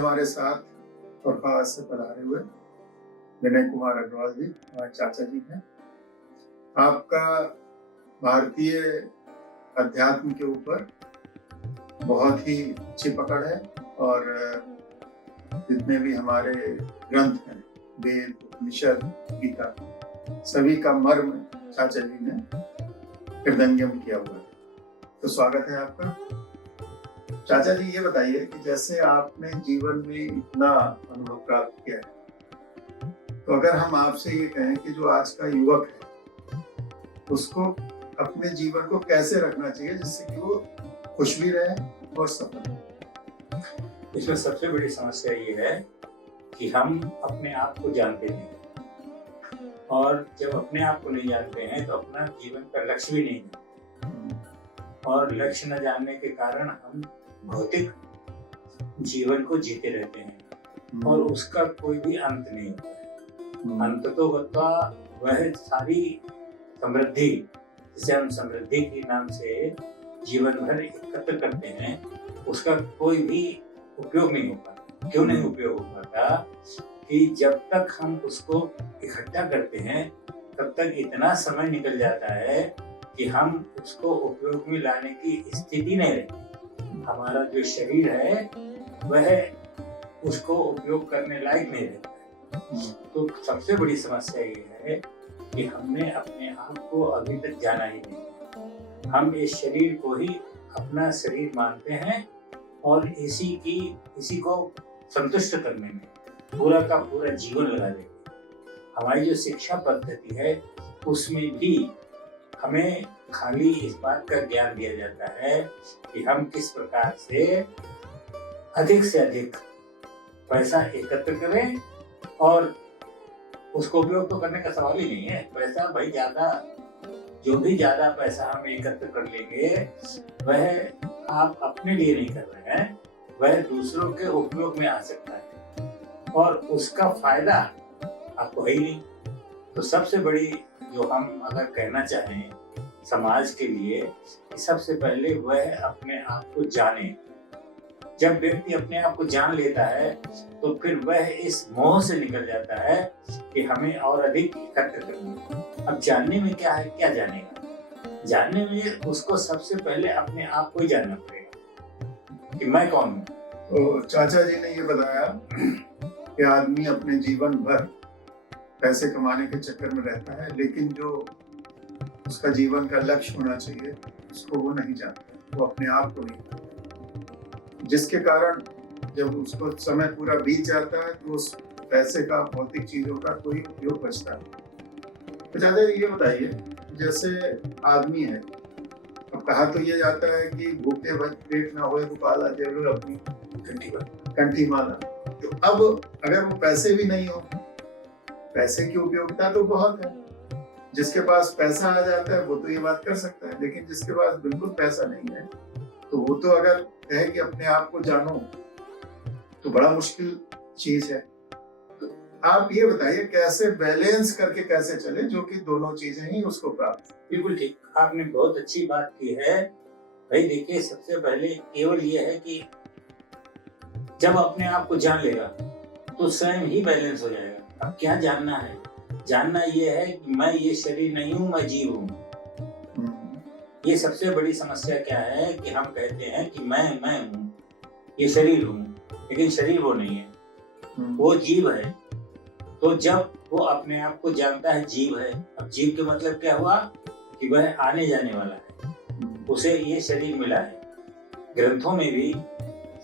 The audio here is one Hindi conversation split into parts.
हमारे साथ फरफाद से पधारे हुए विनय कुमार अग्रवाल जी, हमारे चाचा जी हैं। आपका भारतीय अध्यात्म के ऊपर बहुत ही अच्छी पकड़ है और जितने भी हमारे ग्रंथ हैं, वेद, उपनिषद, गीता, सभी का मर्म चाचा जी ने हृदयंगम किया हुआ है। तो स्वागत है आपका। चाचा जी, ये बताइए कि जैसे आपने जीवन में इतना अनुभव प्राप्त किया है, तो अगर हम आपसे ये कहें कि जो आज का युवक है उसको अपने जीवन को कैसे रखना चाहिए जिससे कि वो खुश भी रहे और सफल रहे? इसमें सबसे बड़ी समस्या ये है कि हम अपने आप को जानते नहीं, और जब अपने आप को नहीं जानते हैं तो अपना जीवन का लक्ष्य भी नहीं है, और लक्ष्य न जानने के कारण हम भौतिक जीवन को जीते रहते हैं और उसका कोई भी अंत नहीं होता है। अंत तो होता वह सारी समृद्धि जिसे हम समृद्धि के नाम से जीवन भर एकत्र करते हैं, उसका कोई भी उपयोग नहीं हो पाता। क्यों नहीं उपयोग हो पाता? कि जब तक हम उसको इकट्ठा करते हैं तब तक इतना समय निकल जाता है कि हम उसको उपयोग में लाने की स्थिति नहीं रहती। हमारा जो शरीर है वह उसको उपयोग करने लायक नहीं रहता है। तो सबसे बड़ी समस्या ये है कि हमने अपने आप को अभी तक जाना ही नहीं। हम इस शरीर को ही अपना शरीर मानते हैं और इसी को संतुष्ट करने में पूरा का पूरा जीवन लगा देंगे। हमारी जो शिक्षा पद्धति है उसमें भी हमें खाली इस बात का ज्ञान दिया जाता है कि हम किस प्रकार से अधिक पैसा एकत्र करें, और उसको उपयोग तो करने का सवाल ही नहीं है। पैसा भाई जो भी ज्यादा पैसा हम एकत्र कर लेंगे वह आप अपने लिए नहीं कर रहे हैं, वह दूसरों के उपयोग में आ सकता है और उसका फायदा आपको है ही नहीं। तो सबसे बड़ी जो हम अगर कहना चाहें समाज के लिए, सबसे पहले वह अपने आप को जाने। जब व्यक्ति अपने आप को जान लेता है तो फिर वह इस मोह से निकल जाता है कि हमें और अधिक एकत्र करना। अब जानने में क्या है, क्या जानेगा? जानने में उसको सबसे पहले अपने आप को ही जानना पड़ेगा कि मैं कौन हूँ। तो चाचा जी ने ये बताया कि आदमी अपने जीवन भर पैसे कमाने के चक्कर में रहता है, लेकिन जो उसका जीवन का लक्ष्य होना चाहिए उसको वो नहीं जानता, वो अपने आप को नहीं जानता, जिसके कारण जब उसको समय पूरा बीत जाता है तो उस पैसे का, भौतिक चीजों का कोई उपयोग बचता नहीं। तो चाचा ये बताइए, जैसे आदमी है, अब कहा तो ये जाता है कि भूखे पेट ना होए तो पाला जरूर अपनी कंठी माला। तो अब अगर वो पैसे भी नहीं हो, पैसे की उपयोगिता तो बहुत है। जिसके पास पैसा आ जाता है वो तो ये बात कर सकता है, लेकिन जिसके पास बिल्कुल पैसा नहीं है तो वो तो अगर कहे कि अपने आप को जानो तो बड़ा मुश्किल चीज है। तो आप ये बताइए कैसे बैलेंस करके कैसे चले जो कि दोनों चीजें ही उसको प्राप्त। बिल्कुल ठीक, आपने बहुत अच्छी बात की है। भाई देखिए, सबसे पहले केवल ये है कि जब अपने आप को जान लेगा तो स्वयं ही बैलेंस हो जाएगा। अब क्या जानना है? जानना ये है कि मैं ये शरीर नहीं हूँ, मैं जीव हूँ। ये सबसे बड़ी समस्या क्या है कि हम कहते हैं कि मैं हूँ, ये शरीर हूँ, लेकिन शरीर वो नहीं है, वो जीव है। तो जब वो अपने आप को जानता है जीव है, अब जीव के मतलब क्या हुआ कि वह आने जाने वाला है, उसे ये शरीर मिला है। ग्रंथों में भी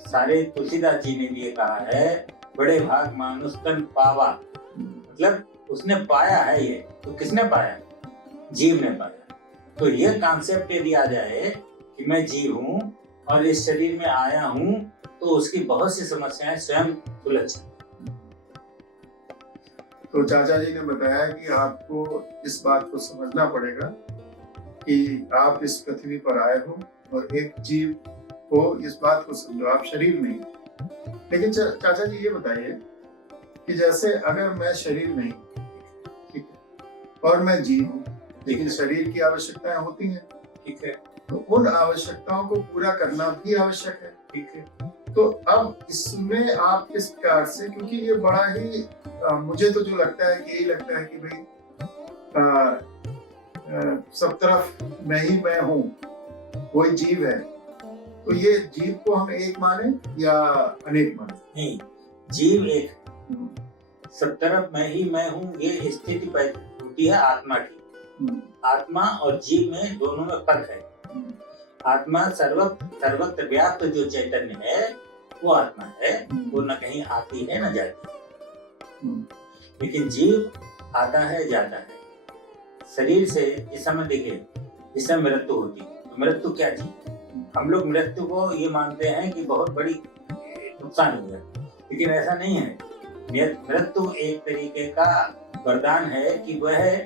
सारे तुलसीदास जी ने भी ये कहा है, बड़े भाग मानुष तन पावा, मतलब उसने पाया है। ये तो किसने पाया? जीव ने पाया। तो यह कॉन्सेप्ट यदि आ जाए कि मैं जीव हूँ और इस शरीर में आया हूँ तो उसकी बहुत सी समस्याएं स्वयं सुलझ जाती। तो चाचा जी ने बताया कि आपको इस बात को समझना पड़ेगा कि आप इस पृथ्वी पर आए हो और एक जीव को इस बात को समझो, आप शरीर नहीं। लेकिन चाचा जी ये बताइए कि जैसे अगर मैं शरीर नहीं, ठीक है, और मैं जीव हूँ, लेकिन शरीर की आवश्यकताएं होती हैं, ठीक है, तो उन आवश्यकताओं को पूरा करना भी आवश्यक है, ठीक है। तो अब इसमें आप किस प्रकार से, क्योंकि ये बड़ा ही मुझे तो जो लगता है कि यही लगता है कि भाई सब तरफ मैं हूँ, कोई जीव है, तो ये जीव को हम एक माने या अनेक माने? नहीं, जीव एक, सब तरफ मैं हूँ, ये स्थिति पैदा होती है आत्मा की। आत्मा और जीव में दोनों में फर्क है। आत्मा सर्वत्र व्याप्त जो चैतन्य है वो आत्मा है, वो न कहीं आती है न जाती है। लेकिन जीव आता है जाता है शरीर से। इस समय देखिए, इस समय मृत्यु होती है, तो मृत्यु क्या चीज? हम लोग मृत्यु को ये मानते हैं कि बहुत बड़ी नुकसान हो गया, लेकिन ऐसा नहीं है। मृत्यु एक तरीके का वरदान है कि वह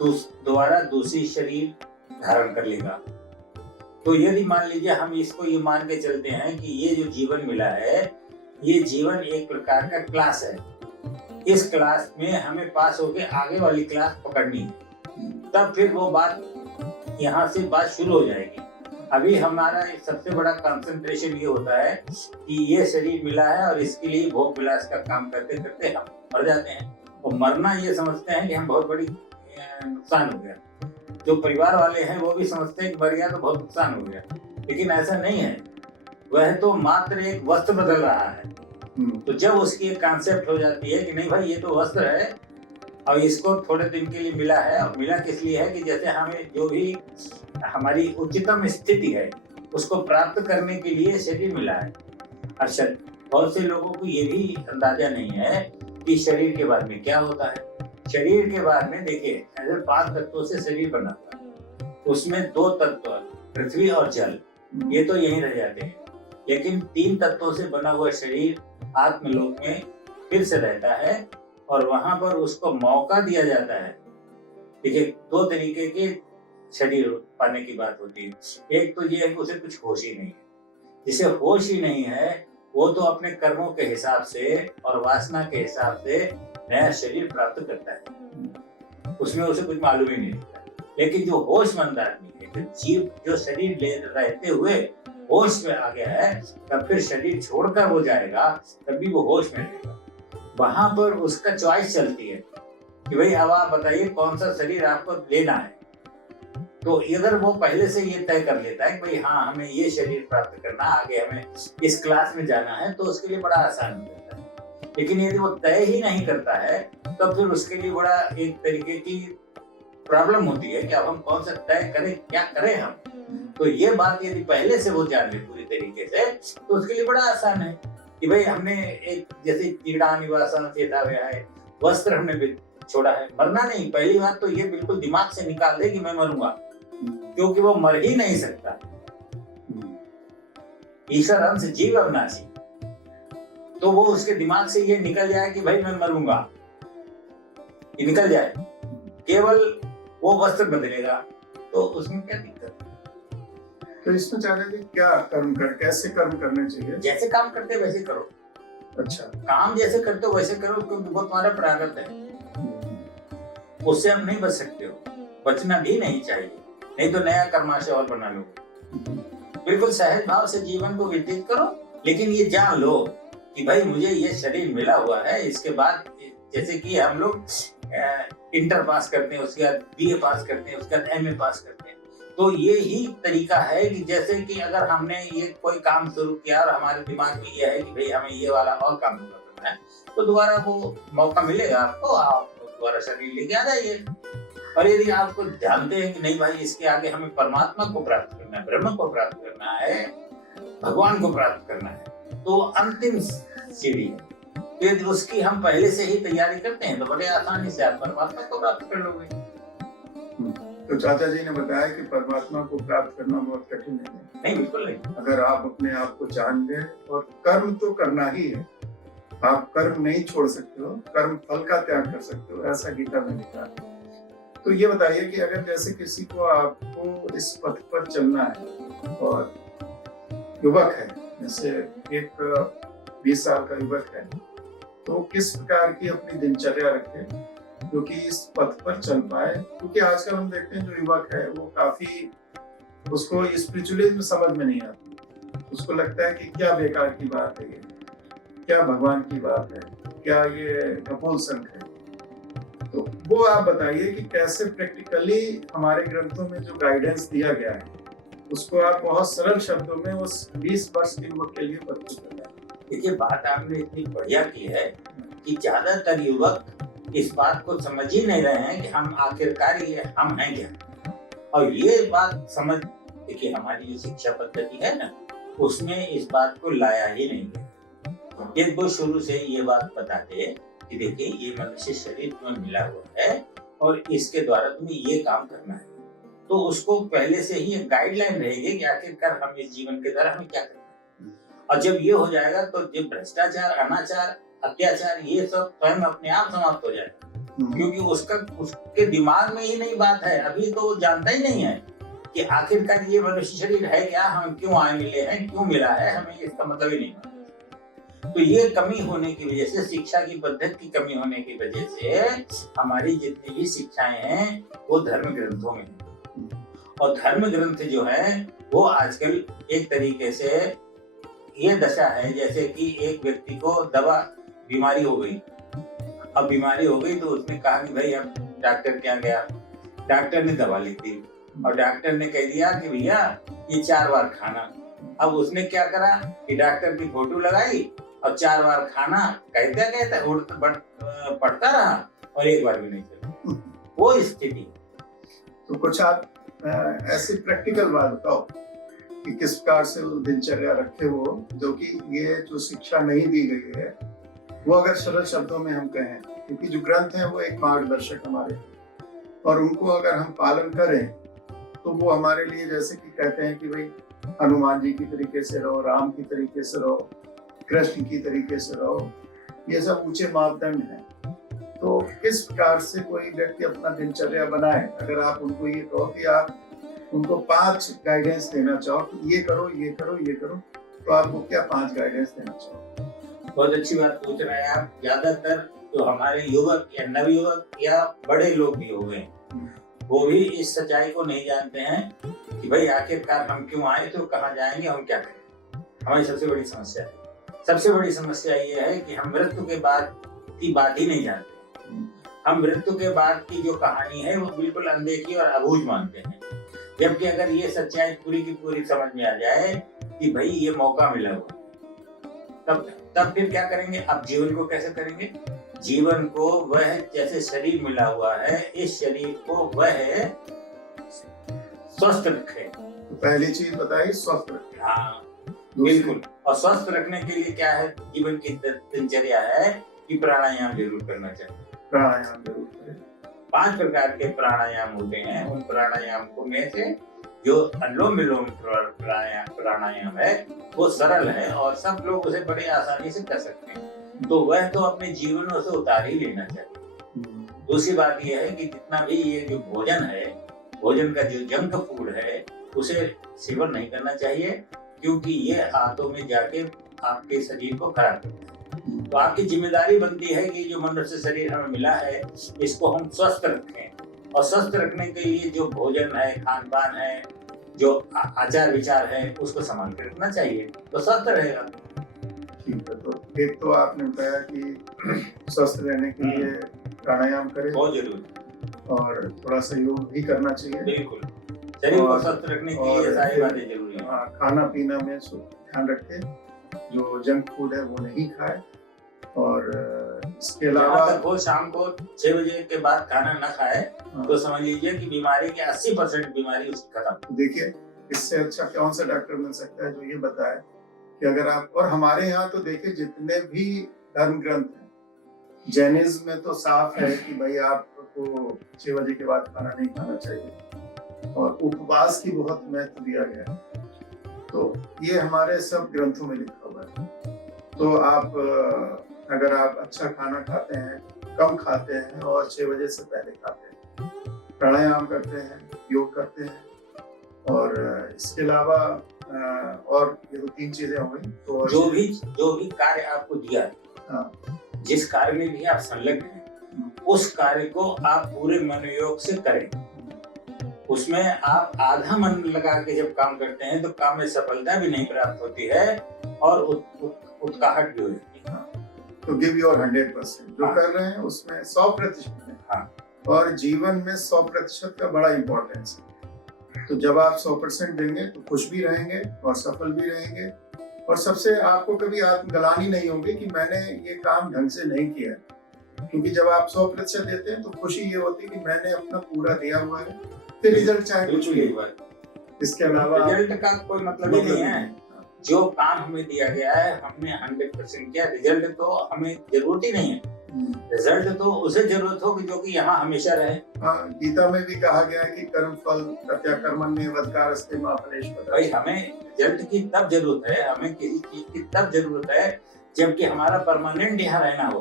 दोबारा दूसरी शरीर धारण कर लेगा। तो यदि मान लीजिए हम इसको ये मान के चलते हैं कि ये जो जीवन मिला है, ये जीवन एक प्रकार का क्लास है, इस क्लास में हमें पास होके आगे वाली क्लास पकड़नी है, तब फिर वो बात यहाँ से बात शुरू हो जाएगी। अभी हमारा सबसे बड़ा कंसंट्रेशन ये होता है कि ये शरीर मिला है और इसके लिए भोग विलास का काम करते करते हम मर जाते हैं, और मरना ये समझते हैं कि हम बहुत बड़ी नुकसान हो गया। जो परिवार वाले हैं वो भी समझते हैं कि मर गया तो बहुत नुकसान हो गया, लेकिन ऐसा नहीं है। वह तो मात्र एक वस्त्र बदल रहा है। तो जब उसकी एक कॉन्सेप्ट हो जाती है कि नहीं भाई, ये तो वस्त्र है और इसको थोड़े दिन के लिए मिला है, और मिला किस लिए है कि जैसे हमें जो भी हमारी उच्चतम स्थिति है उसको प्राप्त करने के लिए शरीर मिला है। अच्छा, बहुत से लोगों को ये भी अंदाजा नहीं है कि शरीर के बाद में क्या होता है। शरीर के बाद में देखिए, ऐसे 5 तत्वों से शरीर बना था, उसमें 2 तत्व पृथ्वी और जल, ये तो यहीं रह जाते हैं, लेकिन 3 तत्वों से बना हुआ शरीर आत्मलोक में फिर से रहता है, और वहां पर उसको मौका दिया जाता है। देखिए, 2 तरीके के शरीर पाने की बात होती है। एक तो ये है कि उसे कुछ होश ही नहीं है। जिसे होश ही नहीं है वो तो अपने कर्मों के हिसाब से और वासना के हिसाब से नया शरीर प्राप्त करता है, उसमें उसे कुछ मालूम ही नहीं रहता। लेकिन जो होशमंद आदमी है, जो जीव जो शरीर ले रहते हुए होश में आ गया है, तब फिर शरीर छोड़कर वो जाएगा, तभी वो होश में रहेगा। वहां पर उसका चॉइस चलती है कि भाई अब आप बताइए कौन सा शरीर आपको लेना है। तो अगर वो पहले से ये तय कर लेता है कि भाई हाँ, हमें ये शरीर प्राप्त करना, आगे हमें इस क्लास में जाना है, तो उसके लिए बड़ा आसान हो जाता है। लेकिन यदि वो तय ही नहीं करता है तो फिर उसके लिए बड़ा एक तरीके की प्रॉब्लम होती है कि अब हम कौन सा तय करें, क्या करें हम। तो ये बात यदि पहले से वो जान ले पूरी तरीके से, तो उसके लिए बड़ा आसान है कि भाई हमने एक जैसे कीड़ा निवासन चेता हुआ है, वस्त्र हमने भी छोड़ा है, मरना नहीं। पहली बात तो ये बिल्कुल दिमाग से निकाल दे कि मैं मरूंगा, क्योंकि वो मर ही नहीं सकता। ईश्वर अंश जीव अविनाशी, तो वो उसके दिमाग से ये निकल जाए कि भाई मैं मरूंगा, ये निकल जाए, केवल वो वस्त्र बदलेगा, तो उसमें क्या दिक्कत? तो इसमें चाहते हैं क्या कैसे कर्म करने चाहिए? जैसे काम करते वैसे करो। अच्छा, काम जैसे करते हो वैसे करो, क्योंकि वो तुम्हारा प्रारब्ध है, उससे हम नहीं बच सकते हो, बचना भी नहीं चाहिए, नहीं तो नया कर्माशय और बना लो। बिल्कुल सहज भाव से जीवन को व्यतीत करो, लेकिन ये जान लो कि भाई मुझे ये शरीर मिला हुआ है। इसके बाद जैसे कि हम लोग इंटर पास करते हैं, उसके बाद बीए पास करते हैं, उसके बाद एमए पास करते हैं, तो ये ही तरीका है कि जैसे कि अगर हमने ये कोई काम शुरू किया और हमारे दिमाग में ये है कि भाई हमें ये वाला और काम करना है, तो दोबारा वो मौका मिलेगा आपको, आप दोबारा शरीर लेके आ जाइए। और यदि आपको जानते हैं कि नहीं भाई, इसके आगे हमें परमात्मा को प्राप्त करना है, ब्रह्म को प्राप्त करना है, भगवान को प्राप्त करना है, तो अंतिम सीढ़ी है, यदि उसकी हम पहले से ही तैयारी करते हैं तो बड़े आसानी से आप परमात्मा को प्राप्त कर लोगे। तो चाचा जी ने बताया कि परमात्मा को प्राप्त करना बहुत कठिन है। नहीं, बिल्कुल नहीं। अगर आप अपने आप को जान लें, और कर्म तो करना ही है, आप कर्म नहीं छोड़ सकते हो, कर्म फल का त्याग कर सकते हो, ऐसा गीता में लिखा है। तो ये बताइए कि अगर जैसे किसी को, आपको इस पथ पर चलना है और युवक है, जैसे एक 20 साल का युवक है, तो किस प्रकार की अपनी दिनचर्या रखे जो कि इस पथ पर चल पाए? क्योंकि आजकल हम देखते हैं जो युवक है वो काफी, उसको स्पिरिचुअलिज्म समझ में नहीं आती, उसको लगता है कि क्या बेकार की बात है ये, क्या भगवान की बात है, क्या ये नपुंसक है। तो वो आप बताइए कि कैसे प्रैक्टिकली हमारे ग्रंथों में जो गाइडेंस दिया गया है उसको आप बहुत सरल शब्दों में उस 20 वर्ष के युवक के लिए प्रस्तुत कर रहे हैं। देखिए, बात आपने इतनी बढ़िया की है कि ज्यादातर युवक इस बात को समझ ही नहीं रहे हैं कि हम आखिरकार ये हम हैं क्या। और ये बात समझ, देखिए हमारी जो शिक्षा पद्धति है ना, उसमें इस बात को लाया ही नहीं है। ये वो शुरू से ये बात बताते कि देखिए ये मनुष्य शरीर तुम्हें मिला हुआ है और इसके द्वारा तुम्हें ये काम करना है। तो उसको पहले से ही एक गाइडलाइन रहेगी कि आखिरकार हम इस जीवन के द्वारा हमें क्या करना है। और जब ये हो जाएगा तो जो भ्रष्टाचार, अनाचार, अत्याचार, ये सब स्वयं अपने आप समाप्त हो जाएगा। क्योंकि उसके दिमाग में ही नहीं बात है, अभी तो वो जानता ही नहीं है कि आखिरकार ये मनुष्य शरीर है क्या, हम क्यों आए मिले हैं, क्यों मिला है, हमें इसका मतलब ही नहीं पता। तो ये कमी होने की वजह से, शिक्षा की पद्धति की कमी होने की वजह से हमारी जितनी भी शिक्षाएं हैं वो धर्म ग्रंथों में है। और धर्म ग्रंथ जो है वो आजकल एक तरीके से ये दशा है जैसे कि एक व्यक्ति को बीमारी हो गई। अब बीमारी हो गई तो उसने कहा कि भाई अब डॉक्टर के यहाँ गया, डॉक्टर ने दवा लिख दी और डॉक्टर ने कह दिया कि भैया ये 4 बार खाना। अब उसने क्या करा कि डॉक्टर की फोटो लगाई और 4 बार खाना कहता पढ़ता रहा और एक बार भी नहीं चला। वो स्थिति। तो कुछ आप ऐसी प्रैक्टिकल बात बताओ कि किस प्रकार से वो दिनचर्या रखे वो, जो कि ये जो शिक्षा नहीं दी गई है वो अगर सरल शब्दों में हम कहें, क्योंकि जो ग्रंथ है वो एक मार्गदर्शक हमारे, और उनको अगर हम पालन करें तो वो हमारे लिए, जैसे कि कहते हैं कि भाई हनुमान जी की तरीके से रहो, राम की तरीके से रहो, कृष्ण की तरीके से रहो, ये सब ऊंचे मापदंड हैं। तो किस प्रकार से कोई व्यक्ति अपना दिनचर्या बनाए? अगर आप उनको ये कहो कि आप उनको 5 गाइडेंस देना चाहो कि ये करो ये करो ये करो, तो आपको क्या 5 गाइडेंस देना चाहो? बहुत अच्छी बात पूछ रहे हैं आप। ज्यादातर जो हमारे युवक या नवयुवक या बड़े लोग भी हो गए, वो भी इस सच्चाई को नहीं जानते हैं कि भाई आखिरकार हम क्यों आए, तो कहाँ जाएंगे, हम क्या करें। हमारी सबसे बड़ी समस्या है, सबसे बड़ी समस्या ये है कि हम मृत्यु के बाद की बात ही नहीं जानते। हम मृत्यु के बाद की जो कहानी है वो बिल्कुल अनदेखी और अबूझ मानते हैं। जबकि अगर ये सच्चाई पूरी की पूरी समझ में आ जाए कि भाई ये मौका मिला हुआ, तब फिर क्या करेंगे। अब जीवन को कैसे करेंगे? जीवन को वह जैसे शरीर मिला हुआ है, इस शरीर को वह स्वस्थ रखे। तो पहली चीज बताइए, स्वस्थ रखे। हाँ बिल्कुल। और स्वस्थ रखने के लिए क्या है, जीवन की दिनचर्या है कि प्राणायाम जरूर करना चाहिए। प्राणायाम जरूर करें। 5 प्रकार के प्राणायाम होते हैं। उन प्राणायाम को में से जो अनुलोम विलोम प्राणायाम है वो सरल है और सब लोग उसे बड़े आसानी से कर सकते हैं, तो वह तो अपने जीवन में उसे उतार ही लेना चाहिए। दूसरी बात यह है कि जितना भी ये जो भोजन है, भोजन का जो जंक फूड है, उसे सेवन नहीं करना चाहिए, क्योंकि ये हाथों में जाके आपके शरीर को खराब करता है। तो आपकी जिम्मेदारी बनती है कि जो मनुष्य शरीर हमें मिला है इसको हम स्वस्थ रखें। और स्वस्थ रखने के लिए जो भोजन है, खान पान है, जो आचार विचार है, उसको संभाल कर रखना चाहिए, तो स्वस्थ रहेगा। ठीक है। तो एक तो आपने बताया कि स्वस्थ रहने के लिए प्राणायाम करें, बहुत जरूरी, और थोड़ा सा योग भी करना चाहिए। बिल्कुल, शरीर को स्वस्थ रखने के लिए सारी बातें जरूरी है। खाना पीना में ध्यान रखें, जो जंक फूड है वो नहीं खाए, और इसके अलावा वो शाम को 6 बजे के बाद खाना ना खाए तो समझ लीजिए कि बीमारी के 80% बीमारी उसकी खत्म। तो देखिए, इससे अच्छा कौन सा डॉक्टर मिल सकता है जो ये बताए कि अगर आप, और हमारे यहाँ तो देखिए जितने भी धर्म ग्रंथ हैं, जैनिज्म में तो साफ है कि भाई आपको 6 बजे के बाद खाना नहीं खाना चाहिए, और उपवास की बहुत महत्व दिया गया है। तो ये हमारे सब ग्रंथों में लिखा हुआ है। तो आप अगर आप अच्छा खाना खाते हैं, कम खाते हैं और 6 बजे से पहले खाते हैं, प्राणायाम करते हैं, योग करते हैं, और इसके अलावा और ये 2-3 चीजें हो गई। तो जो भी कार्य आपको दिया है, हाँ, जिस कार्य में भी आप संलग्न हैं, उस कार्य को आप पूरे मनोयोग से करें। उसमें आप आधा मन लगा के जब काम करते हैं तो काम में सफलता भी नहीं प्राप्त होती है और उत्साहट भी होती है। तो गिव योर 100%, जो हाँ। कर रहे हैं उसमें 100% है। हाँ। और जीवन में 100% का बड़ा इंपॉर्टेंस है। तो जब आप 100% देंगे तो खुश भी रहेंगे और सफल भी रहेंगे, और सबसे आपको कभी आत्मग्लानि नहीं होगी कि मैंने ये काम ढंग से नहीं किया, क्योंकि जब आप 100% देते हैं तो खुशी ये होती है कि मैंने अपना पूरा दिया हुआ है, फिर रिजल्ट चाहे कुछ बिल्कुल भी यही हो। बात। इसके अलावा रिजल्ट का कोई मतलब ही नहीं है। जो काम हमें दिया गया है हमने 100% किया, रिजल्ट तो हमें जरूरत ही नहीं है। रिजल्ट तो उसे जरूरत होगी जो कि यहाँ हमेशा रहे। हाँ, गीता में भी कहा गया है कि कर्म फल प्रत्या कर्मण्य वदकारस्ते मा फलेश पदा। भाई हमें रिजल्ट की तब जरूरत है, हमें किसी चीज की तब जरूरत है जबकि हमारा परमानेंट यहाँ रहना हो।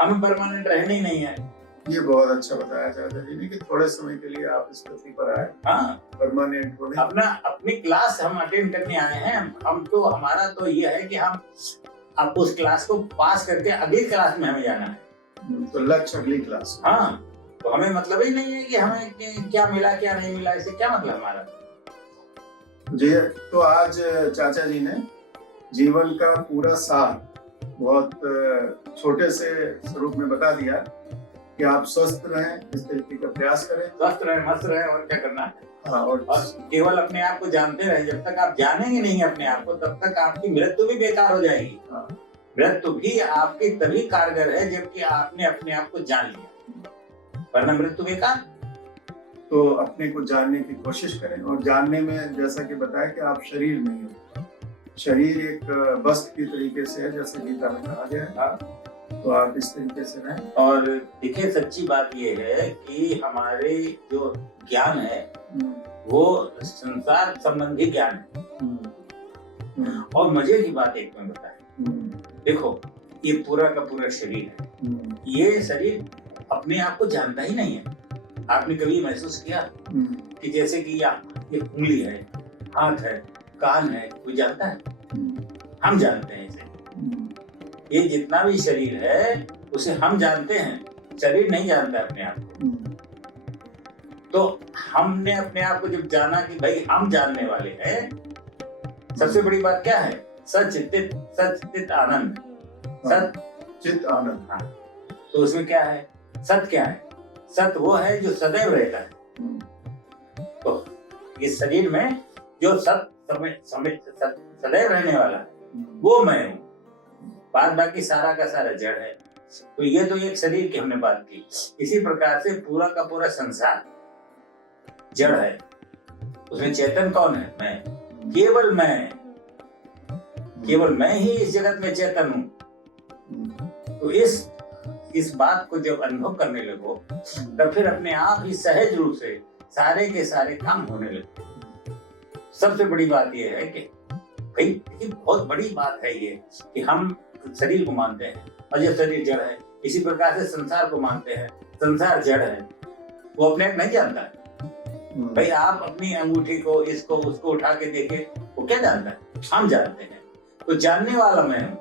हमें परमानेंट रहना ही नहीं है। ये बहुत अच्छा बताया चाचा जी ने कि थोड़े समय के लिए आप इस पृथ्वी पर आए, हाँ, परमानेंट होने। अपनी क्लास हम अटेंड करने आए हैं। हम तो हमारा तो ये है कि हम अब उस क्लास को पास करके अगली क्लास में हमें जाना है। तो लक्ष्य अगली क्लास। हाँ, तो हमें मतलब ही नहीं है कि हमें क्या मिला क्या नहीं मिला, इससे क्या मतलब हमारा। जी, तो आज चाचा जी ने जीवन का पूरा सार बहुत छोटे से स्वरूप में बता दिया कि आप स्वस्थ रहें, इस तरीके का प्रयास करें, स्वस्थ रहे, मस्त रहे, और क्या करना है। हाँ, और केवल अपने आप को जानते रहे। जब तक आप जानेंगे नहीं अपने आप को तब तक आपकी मृत्यु भी बेकार हो जाएगी। हाँ, मृत्यु भी आपकी तभी कारगर है जबकि आपने अपने आप को जान लिया, वरना मृत्यु बेकार। तो अपने को जानने की कोशिश करें, और जानने में जैसा कि बताया कि आप शरीर नहीं हो, शरीर एक वस्त्र की तरीके से है, जैसे गीता में कहा गया है। तो आप इस तरीके से रहें। और देखिए, सच्ची बात ये है कि हमारे जो ज्ञान है वो संसार संबंधी ज्ञान है। और मजे की बात एक में बताए, देखो ये पूरा का पूरा शरीर है, ये शरीर अपने आप को जानता ही नहीं है। आपने कभी महसूस किया कि जैसे कि ये उंगली है, हाथ है, कान है, कोई जानता है? हम जानते हैं इसे। ये जितना भी शरीर है उसे हम जानते हैं, शरीर नहीं जानता अपने आप को। तो हमने अपने आप को जब जाना कि भाई हम जानने वाले हैं, सबसे बड़ी बात क्या है? सच्चित आनंद, सच्चित आनंद। हाँ, तो उसमें क्या है? सत क्या है? सत वो है जो सदैव रहता है। तो इस शरीर में जो सदैव रहने वाला है वो मैं हूँ। बात बाकी सारा का सारा जड़ है। तो ये तो एक शरीर की हमने बात की। इसी प्रकार से पूरा का पूरा संसार जड़ है, उसमें चेतन कौन है? मैं, केवल मैं, केवल मैं ही इस जगत में चेतन हूँ। तो इस बात को जब अनुभव करने लगो तब फिर अपने आप ही सहज रूप से सारे के सारे काम होने लगते। सबसे बड़ी बात यह है कि भाई ये बहुत बड़ी बात है ये कि हम शरीर को मानते हैं और ये शरीर जड़ है। इसी प्रकार से संसार को मानते हैं, संसार जड़ है। वो अपने आप नहीं जानता है। भाई आप अपनी अंगूठी को, इसको, उसको उठा के देखे, वो क्या जानता है? हम जानते हैं। तो जानने वाला मैं हूँ।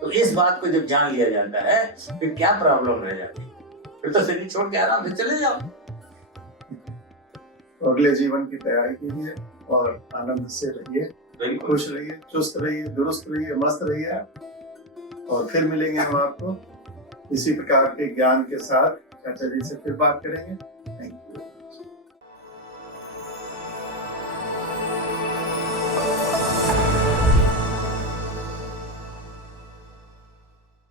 तो इस बात को जब जान लिया जाता है फिर क्या प्रॉब्लम रह जाती है? फिर तो शरीर छोड़ के आराम से चले जाओ। तो अगले जीवन की तैयारी कीजिए और आनंद से रहिए, खुश रहिए, चुस्त रहिए, दुरुस्त रहिए, मस्त रहिए। और फिर मिलेंगे हम आपको इसी प्रकार के ज्ञान के साथ। चाचा जी से फिर बात करेंगे।